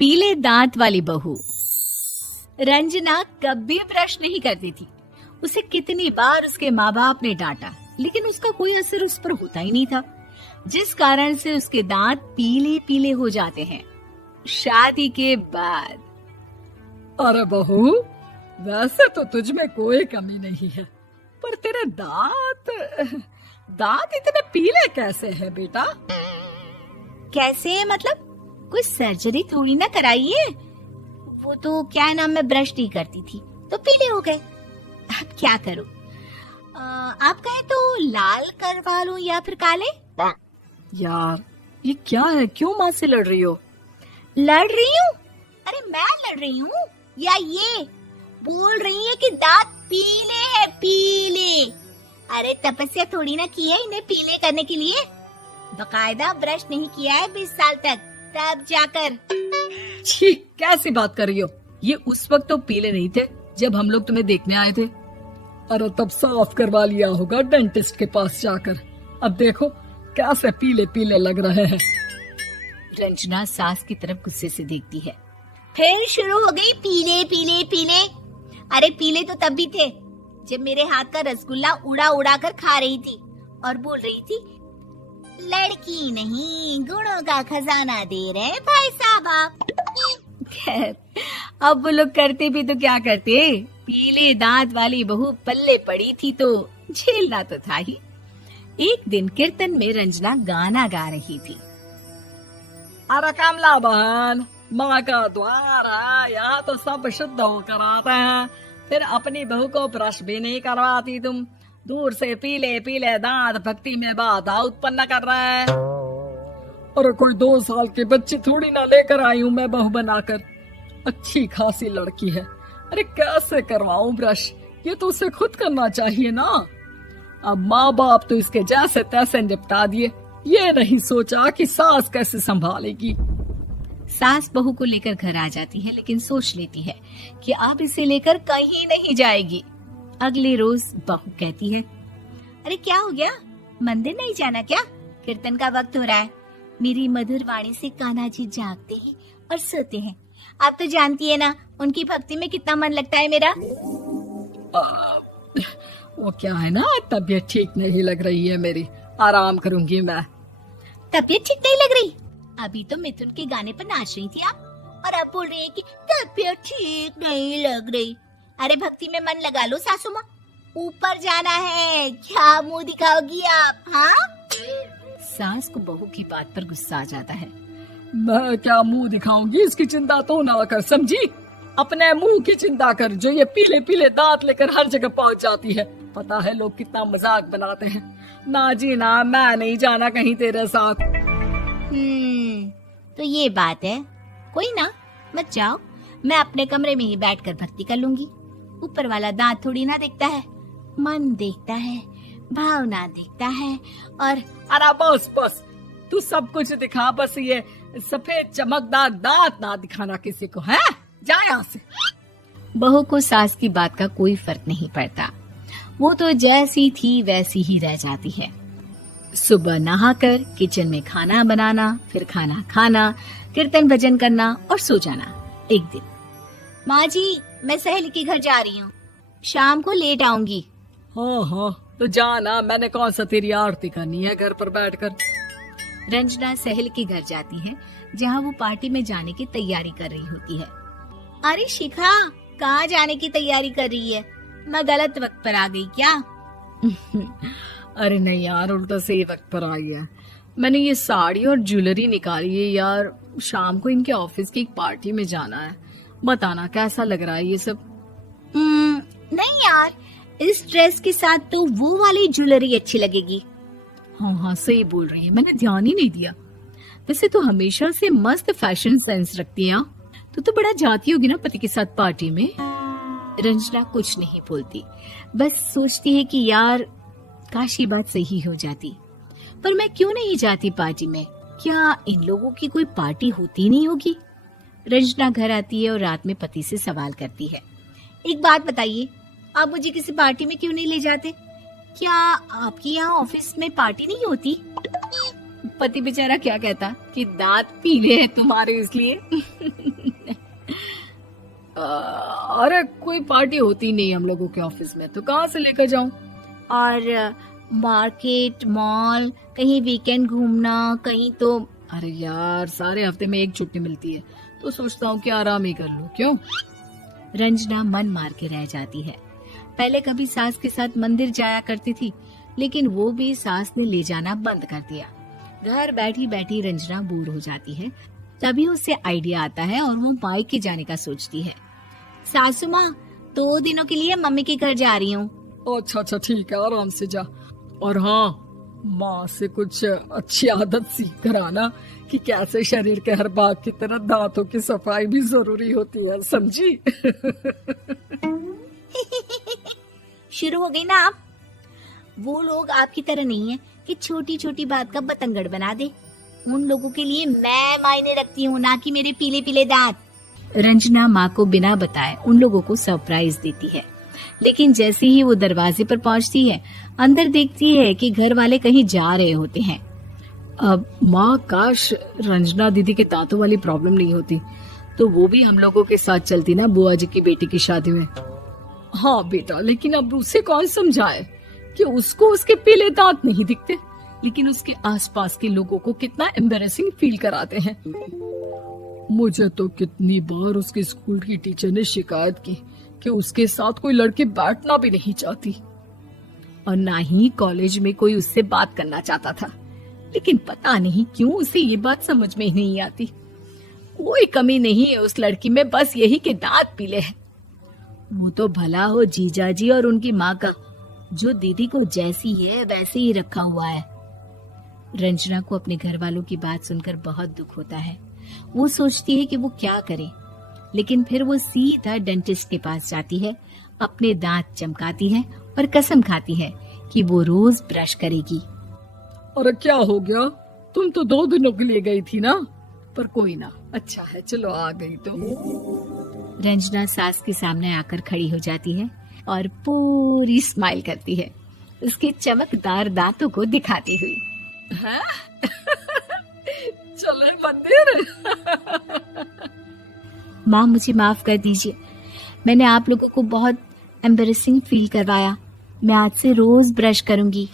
पीले दांत वाली बहू। रंजना कभी ब्रश नहीं करती थी। उसे कितनी बार उसके माँ बाप ने डांटा, लेकिन उसका कोई असर उस पर होता ही नहीं था, जिस कारण से उसके दांत पीले पीले हो जाते हैं। शादी के बाद। अरे बहू, वैसे तो तुझ में कोई कमी नहीं है, पर तेरे दांत इतने पीले कैसे हैं बेटा? कैसे मतलब? कोई सर्जरी थोड़ी ना कराई है। वो तो क्या नाम, मैं ब्रश नहीं करती थी तो पीले हो गए। अब क्या करूं? आप कहें तो लाल करवा लूं या फिर काले? यार ये क्या है, क्यों माँ से लड़ रही हो? लड़ रही हूँ? अरे मैं लड़ रही हूँ या ये बोल रही है कि दांत पीले हैं, पीले। अरे तपस्या थोड़ी ना की है इन्हें पीले करने के लिए। बकायदा ब्रश नहीं किया है 20 साल तक, तब जाकर। छी, कैसी बात कर रही हो? ये उस वक्त तो पीले नहीं थे जब हम लोग तुम्हें देखने आए थे। अरे तब साफ करवा लिया होगा डेंटिस्ट के पास जाकर। अब देखो कैसे पीले पीले लग रहे हैं। रंजना सास की तरफ गुस्से से देखती है। फिर शुरू हो गई पीले पीले पीले। अरे पीले तो तब भी थे जब मेरे हाथ का रसगुल्ला उड़ा उड़ा कर खा रही थी और बोल रही थी, लड़की नहीं गुणों का खजाना दे रहे भाई साहब आप। खैर, अब वो लोग करते भी तो क्या करते, पीले दांत वाली बहू पल्ले पड़ी थी तो झेलना तो था ही। एक दिन कीर्तन में रंजना गाना गा रही थी। अरे कमला बहन, माँ का द्वार है, यहाँ तो सब शुद्ध होकर आते हैं, फिर अपनी बहू को ब्रश भी नहीं करवाती तुम। दूर से पीले पीले दांत भक्ति में बाधा उत्पन्न कर रहे हैं। अरे कोई 2 साल के बच्चे थोड़ी ना लेकर आई हूँ मैं बहू बनाकर। अच्छी खासी लड़की है, अरे कैसे करवाऊं ब्रश? ये तो उसे खुद करना चाहिए ना। अब माँ बाप तो इसके जैसे तैसे निपटा दिए, ये नहीं सोचा कि सास कैसे संभालेगी। सास बहू को लेकर घर आ जाती है, लेकिन सोच लेती है कि अब इसे लेकर कहीं नहीं जाएगी। अगले रोज बहू कहती है, अरे क्या हो गया, मंदिर नहीं जाना क्या? कीर्तन का वक्त हो रहा है। मेरी मधुर वाणी से कान्हा जी जागते हैं और सोते हैं। आप तो जानती है ना उनकी भक्ति में कितना मन लगता है मेरा। वो क्या है ना, तबीयत ठीक नहीं लग रही है मेरी, आराम करूंगी मैं। तबीयत ठीक नहीं लग रही? अभी तो मिथुन के गाने पर नाच रही थी आप, और अब बोल रही है कि तबीयत ठीक नहीं लग रही। अरे भक्ति में मन लगा लो सासू माँ, ऊपर जाना है, क्या मुंह दिखाओगी आप? हाँ? सास को बहू की बात पर गुस्सा आ जाता है। मैं क्या मुंह दिखाऊंगी, इसकी चिंता तो ना कर, समझी? अपने मुंह की चिंता कर, जो ये पीले पीले दांत लेकर हर जगह पहुंच जाती है। पता है लोग कितना मजाक बनाते हैं। ना जी ना, मैं नहीं जाना कहीं तेरे साथ। तो ये बात है। कोई ना, मत जाओ, मैं अपने कमरे में ही बैठकर भक्ति कर लूंगी। ऊपर वाला दांत थोड़ी ना देखता है, मन देखता है, भावना देखता है। और अरे बस बस, तू सब कुछ दिखा, बस ये सफेद चमकदार दांत ना दिखाना किसी को, है? जा यहाँ से। बहू को सास की बात का कोई फर्क नहीं पड़ता, वो तो जैसी थी वैसी ही रह जाती है। सुबह नहाकर किचन में खाना बनाना, फिर खाना खाना, कीर्तन भजन करना और सो जाना। एक दिन, माँ जी मैं सहेली के घर जा रही हूँ, शाम को लेट आऊंगी। हाँ हाँ तो जाना, मैंने कौन सा तेरी आरती करनी है घर पर बैठकर। रंजना सहेली के घर जाती है, जहाँ वो पार्टी में जाने की तैयारी कर रही होती है। अरे शिखा, कहाँ जाने की तैयारी कर रही है? मैं गलत वक्त पर आ गई क्या? अरे नहीं यार, उल्टा सही वक्त पर आ गया। मैंने ये साड़ी और ज्वेलरी निकाली है यार, शाम को इनके ऑफिस की एक पार्टी में जाना है। बताना कैसा लग रहा है ये सब? नहीं यार, इस ड्रेस के साथ तो वो वाली ज्वेलरी अच्छी लगेगी। हाँ हाँ सही बोल रही है, मैंने ध्यान ही नहीं दिया। वैसे तो हमेशा से मस्त फैशन सेंस रखती है। तो बड़ा जाती होगी ना पति के साथ पार्टी में। रंजना कुछ नहीं बोलती, बस सोचती है कि यार काश ये बात सही हो जाती, पर मैं क्यों नहीं जाती पार्टी में? क्या इन लोगों की कोई पार्टी होती नहीं होगी? रंजना घर आती है और रात में पति से सवाल करती है, एक बात बताइए, आप मुझे किसी पार्टी में क्यों नहीं ले जाते? क्या आपके यहाँ ऑफिस में पार्टी नहीं होती? पति बेचारा क्या कहता कि दांत पीले हैं तुम्हारे इसलिए। अरे कोई पार्टी होती नहीं हम लोगों के ऑफिस में, तो कहाँ से लेकर जाऊं? और मार्केट, मॉल, कहीं वीकेंड घूमना, कहीं तो। अरे यार सारे हफ्ते में एक छुट्टी मिलती है, तो सोचता हूँ कि आराम ही कर लूं। क्यों? रंजना मन मार के रह जाती है। पहले कभी सास के साथ मंदिर जाया करती थी, लेकिन वो भी सास ने ले जाना बंद कर दिया। घर बैठी बैठी रंजना बोर हो जाती है। तभी उसे आइडिया आता है और वो मायके जाने का सोचती है। सासू माँ, 2 दिनों के लिए मम्मी के घर जा रही हूँ। अच्छा अच्छा ठीक है, आराम से जा। और हाँ, माँ से कुछ अच्छी आदत सीख कर आना कि कैसे शरीर के हर भाग की तरह दांतों की सफाई भी जरूरी होती है, समझी? शुरू हो गई ना आप। वो लोग आपकी तरह नहीं है कि छोटी छोटी बात का बतंगड़ बना दे। उन लोगों के लिए मैं मायने रखती हूँ, ना कि मेरे पीले पीले दांत। रंजना माँ को बिना बताए उन लोगों को सरप्राइज देती है, लेकिन जैसे ही वो दरवाजे पर पहुंचती है, अंदर देखती है कि घर वाले कहीं जा रहे होते हैं। अब माँ, काश रंजना दीदी के दांतों वाली प्रॉब्लम नहीं होती, तो वो भी हम लोगों के साथ चलती ना बुआ जी की बेटी की शादी में। हाँ बेटा, लेकिन अब उसे कौन समझाए कि उसको उसके पीले दांत नहीं दिखते, लेकिन उसके आसपास के लोगों को कितना एम्बैरेसिंग फील कराते हैं। मुझे तो कितनी बार उसके स्कूल की टीचर ने शिकायत की कि उसके साथ कोई लड़की बैठना भी नहीं चाहती, और ना ही कॉलेज में कोई उससे बात करना चाहता था। लेकिन पता नहीं क्यों उसे ये बात समझ में ही नहीं आती। कोई कमी नहीं है उस लड़की में, बस यही कि दांत पीले हैं। वो तो भला हो जीजा जी और उनकी माँ का, जो दीदी को जैसी है वैसे ही रखा हुआ है। रंजना को अपने घर वालों की बात सुनकर बहुत दुख होता है। वो सोचती है कि वो क्या करे, लेकिन फिर वो सीधा डेंटिस्ट के पास जाती है, अपने दांत चमकाती है और कसम खाती है कि वो रोज ब्रश करेगी। अरे क्या हो गया? तुम तो 2 दिनों के लिए गई थी ना। पर कोई ना, अच्छा है, चलो आ गई तो। रंजना सास के सामने आकर खड़ी हो जाती है और पूरी स्माइल करती है, उसके चमकदार दांतों को दिखाती हुई। हैं? चले मंदिर। माँ, मुझे माफ कर दीजिए, मैंने आप लोगों को बहुत एम्बैरेसिंग फील करवाया। मैं आज से रोज ब्रश करूंगी।